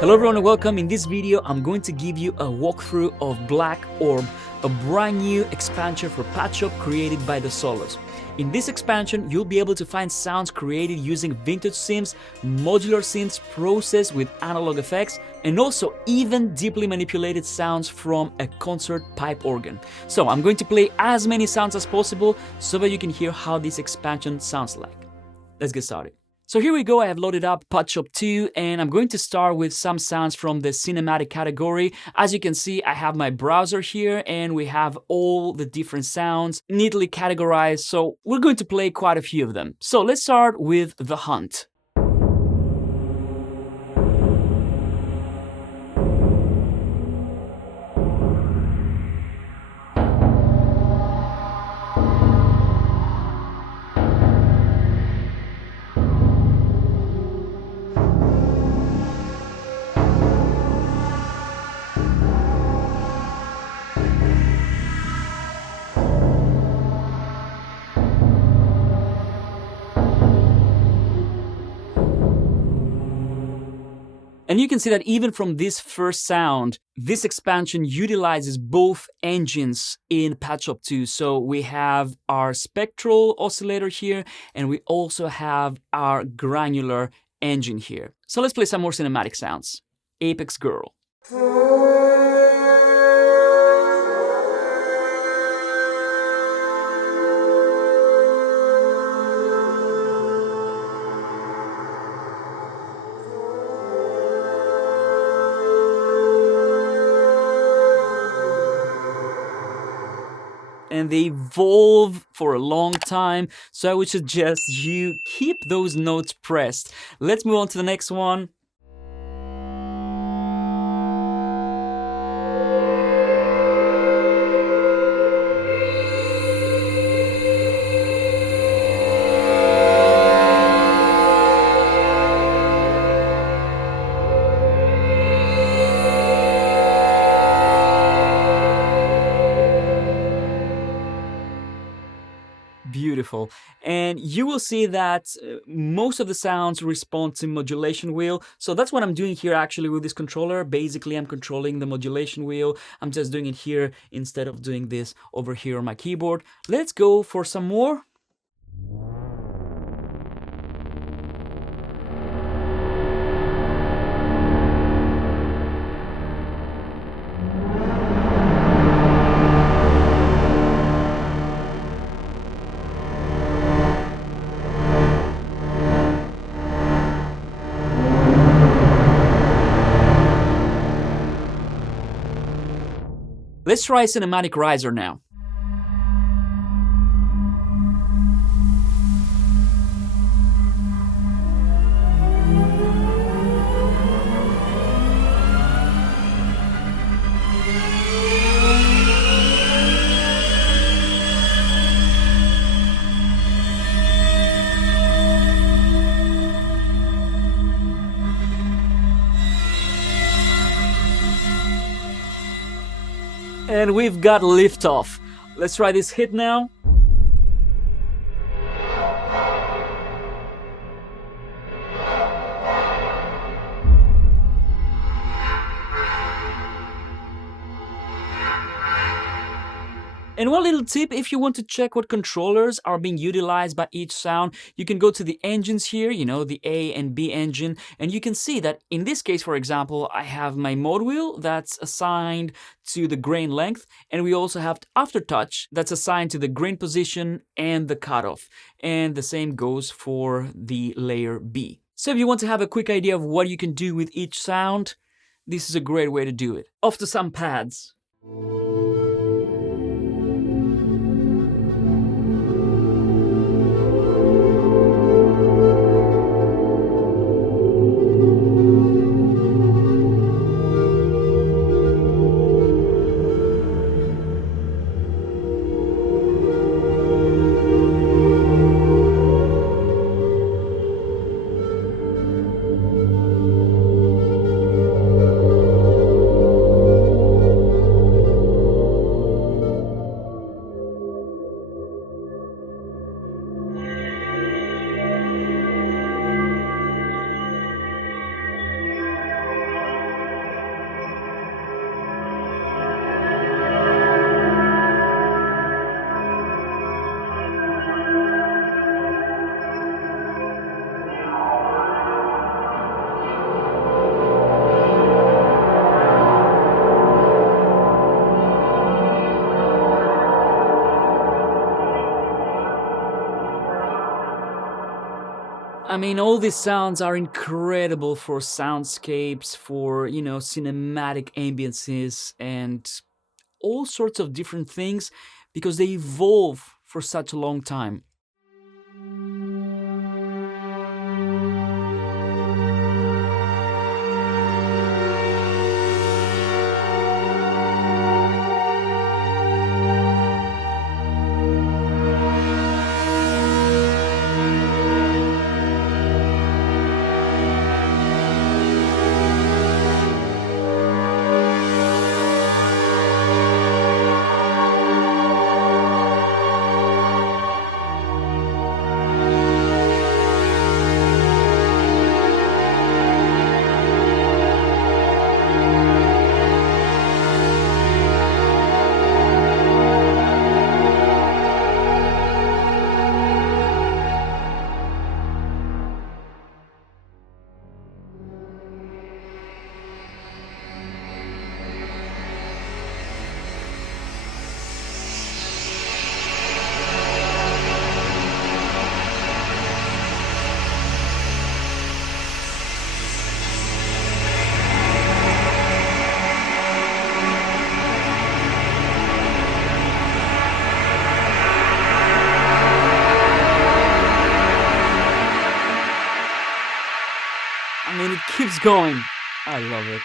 Hello everyone and welcome. In this video I'm going to give you a walkthrough of Black Orb, a brand new expansion for Padshop created by the Solos. In this expansion you'll be able to find sounds created using vintage synths, modular synths processed with analog effects, and also even deeply manipulated sounds from a concert pipe organ. So I'm going to play as many sounds as possible so that you can hear how this expansion sounds like. Let's get started. So here we go, I have loaded up Padshop 2 and I'm going to start with some sounds from the cinematic category. As you can see, I have my browser here and we have all the different sounds neatly categorized, so we're going to play quite a few of them. So let's start with The Hunt. And you can see that even from this first sound, this expansion utilizes both engines in Padshop 2. So we have our Spectral oscillator here, and we also have our Granular engine here. So let's play some more cinematic sounds. Apex Girl. And they evolve for a long time, so I would suggest you keep those notes pressed. Let's move on to the next one. Beautiful. And you will see that most of the sounds respond to modulation wheel. So that's what I'm doing here actually with this controller. Basically, I'm controlling the modulation wheel. I'm just doing it here instead of doing this over here on my keyboard. Let's go for some more. Let's try Cinematic Riser now. And we've got liftoff. Let's try this hit now. And one little tip, if you want to check what controllers are being utilized by each sound, you can go to the engines here, you know, the A and B engine, and you can see that in this case, for example, I have my mode wheel that's assigned to the grain length, and we also have aftertouch that's assigned to the grain position and the cutoff. And the same goes for the layer B. So if you want to have a quick idea of what you can do with each sound, this is a great way to do it. Off to some pads. I mean, all these sounds are incredible for soundscapes, for, cinematic ambiences, and all sorts of different things because they evolve for such a long time. I mean, it keeps going. I love it.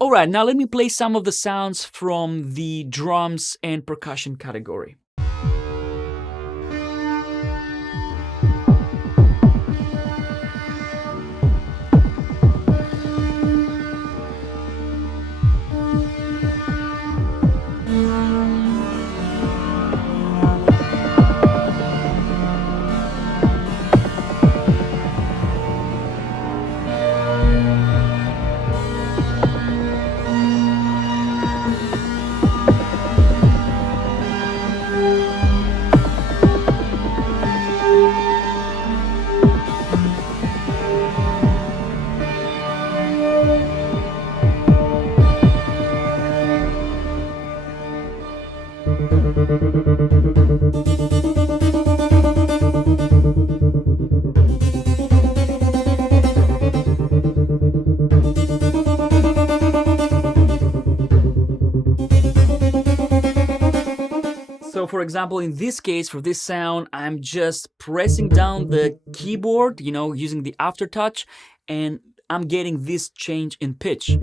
Alright, now let me play some of the sounds from the drums and percussion category. So for example, in this case, for this sound, I'm just pressing down the keyboard, using the aftertouch, and I'm getting this change in pitch.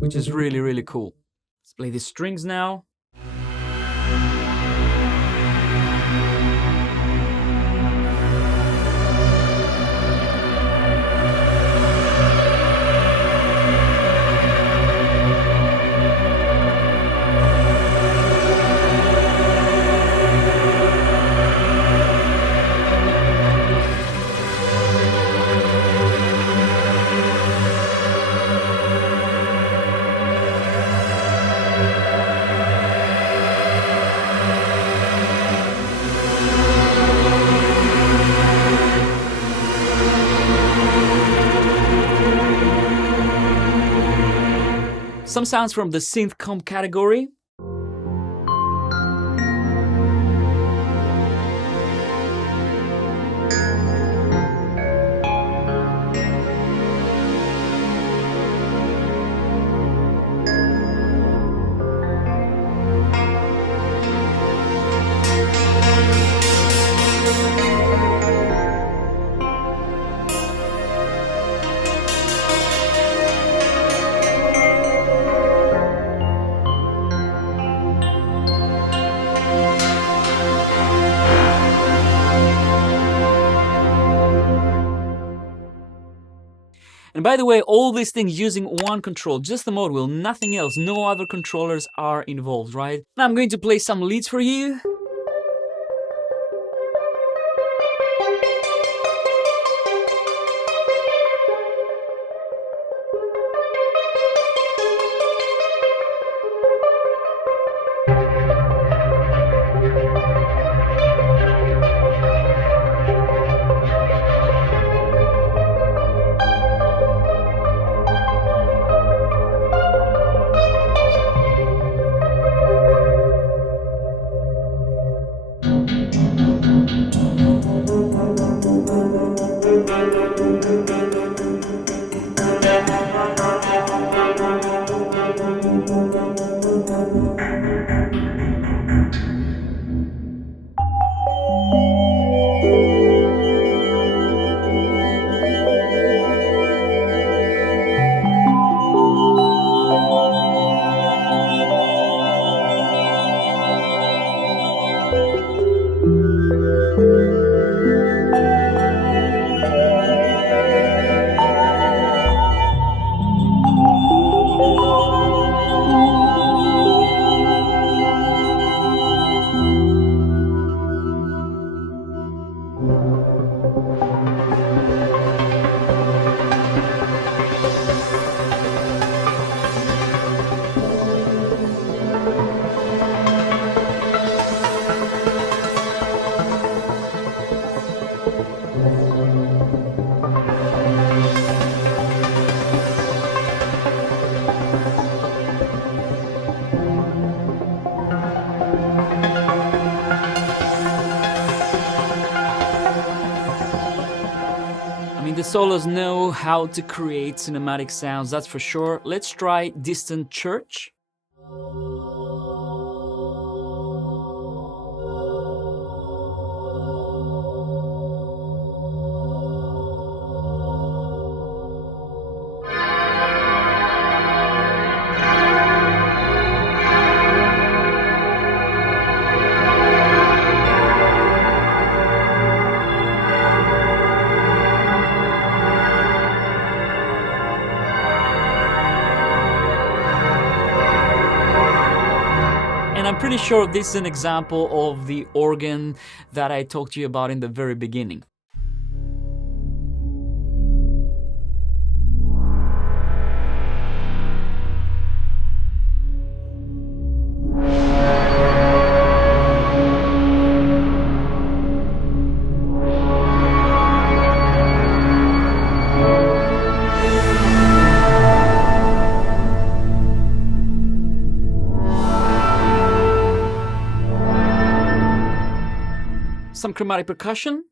Which is really, really cool. Let's play the strings now. Some sounds from the synth comp category. by the way, all these things using one control, just the mode wheel, nothing else, no other controllers are involved, right? Now I'm going to play some leads for you. The solos know how to create cinematic sounds, that's for sure. Let's try Distant Church. And I'm pretty sure this is an example of the organ that I talked to you about in the very beginning. Some chromatic percussion.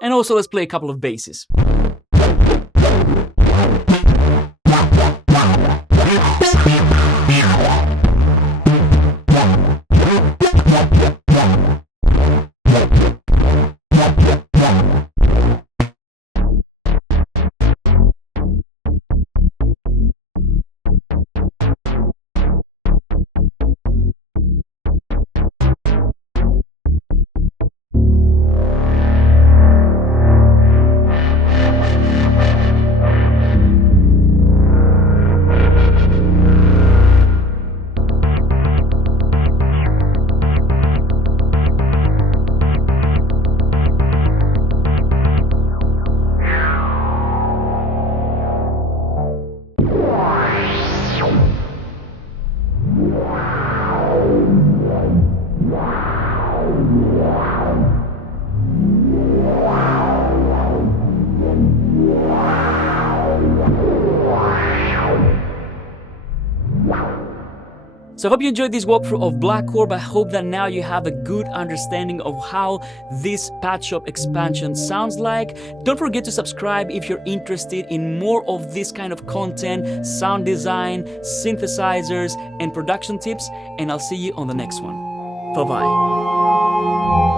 And also let's play a couple of basses. So I hope you enjoyed this walkthrough of Black Orb. I hope that now you have a good understanding of how this Padshop expansion sounds like. Don't forget to subscribe if you're interested in more of this kind of content, sound design, synthesizers, and production tips, and I'll see you on the next one. Bye-bye.